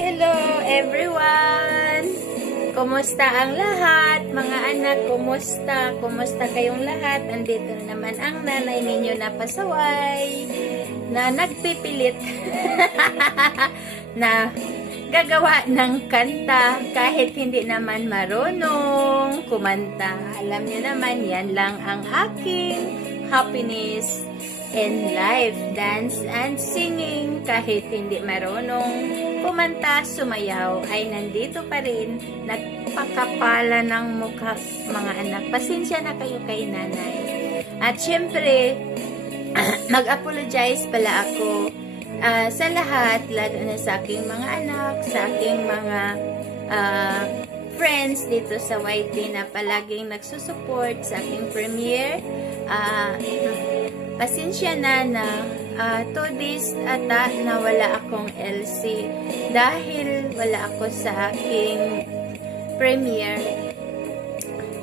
Hello everyone! Kumusta ang lahat? Mga anak, kumusta? Kumusta kayong lahat? Andito na naman ang nanay ninyo na pasaway na nagpipilit na gagawa ng kanta kahit hindi naman marunong kumanta. Alam niyo naman, yan lang ang aking happiness in life, dance and singing. Kahit hindi marunong kumanta, sumayaw, ay nandito pa rin, nagpakapala ng mukha, mga anak. Pasensya na kayo kay nanay. At syempre, mag-apologize pala ako sa lahat, lalo na sa aking mga anak, sa aking mga friends dito sa YT na palaging nagsusupport sa aking premiere. Pasensya na 2 days ata na wala akong LC dahil wala ako sa aking premiere,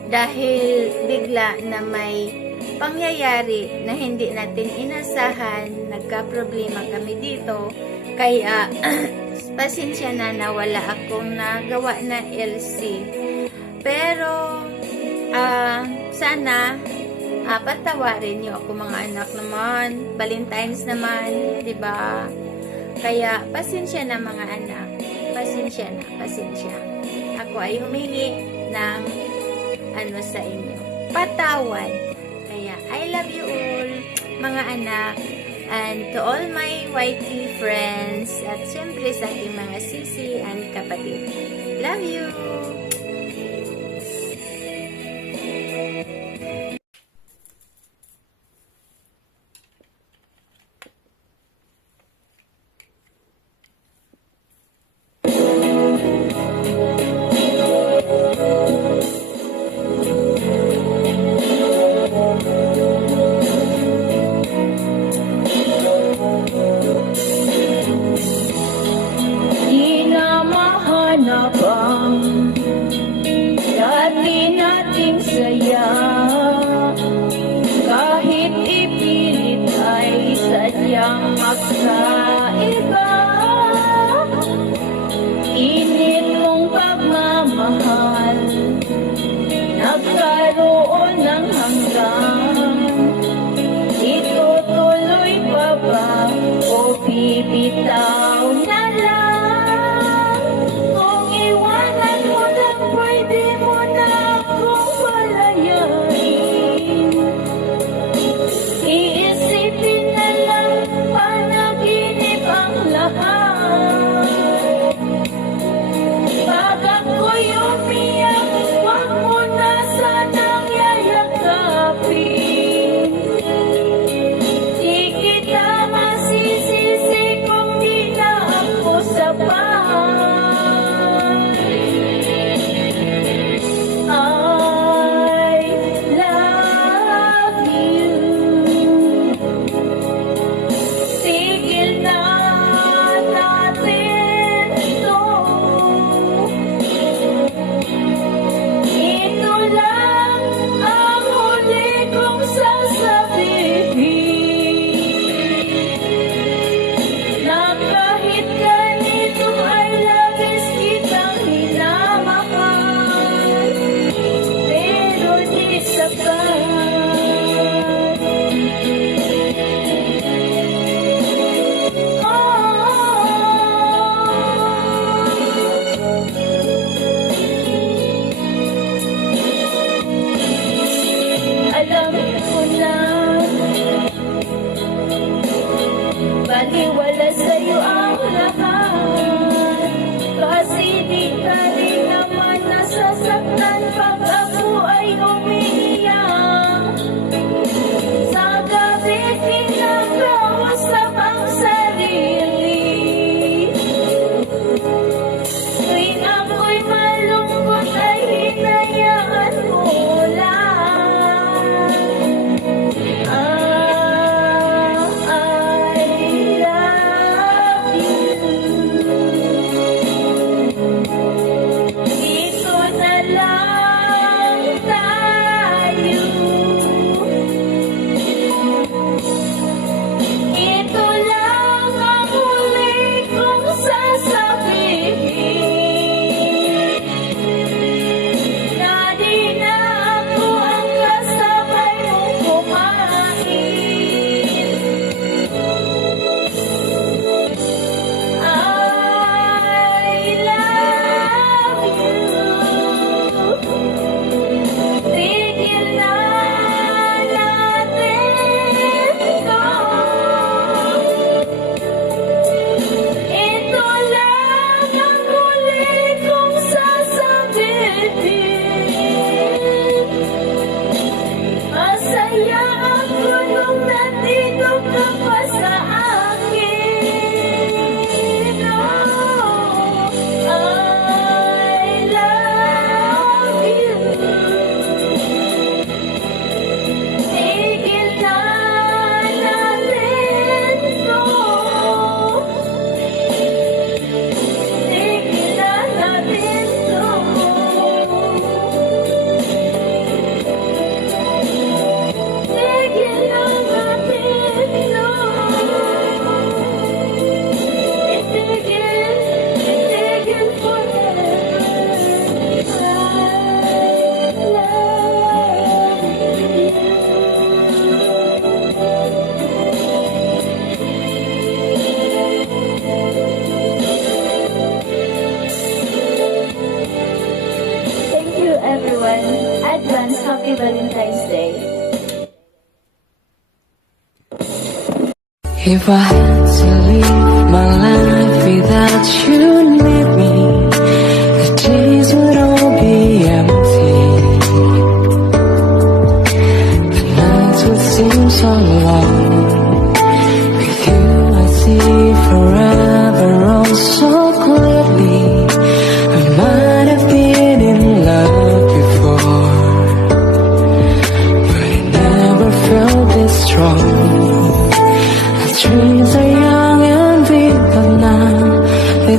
dahil bigla na may pangyayari na hindi natin inasahan, nagka-problema kami dito, kaya pasensya na wala akong nagawa na LC. Pero sana patawarin niyo ako, mga anak naman. Valentine's naman, 'di ba? Kaya pasensya na, mga anak. Pasensya na, pasensya. Ako ay humingi ng sa inyo, patawad. Kaya I love you all, mga anak, and to all my YT friends, at syempre sa aking mga sisi and kapatid. Love you! Dati nating saya, kahit ipilit ay sadyang magkaiba. Init mong pagmamahal, nagkaroon ng hanggang. Itutuloy pa ba o bibitaw na lang? Kung iwanan mo lang, pwede mo na akong palayain. Iisipin na lang, panaginip ang lahat. Pag ako'y umiyak, huwag mo na sanang yayakapin. Di kita masisisi kung di na ako sapat. Alam ko na, baliwala sa'yo ang lahat, kasi di ka rin naman nasasaktan pag ako ay umiiyak. Sa gabi kinakausap ang sarili, tuwing ako'y malungkot ay hinayaan mo lang. I love you. Happy Valentine's Day. If I had to live my life without you near me, the days would all be empty. The nights would seem so long. With you I see forever oh so clearly. I might have been in love before, but it never felt this strong. Dreams are young and vivid now. The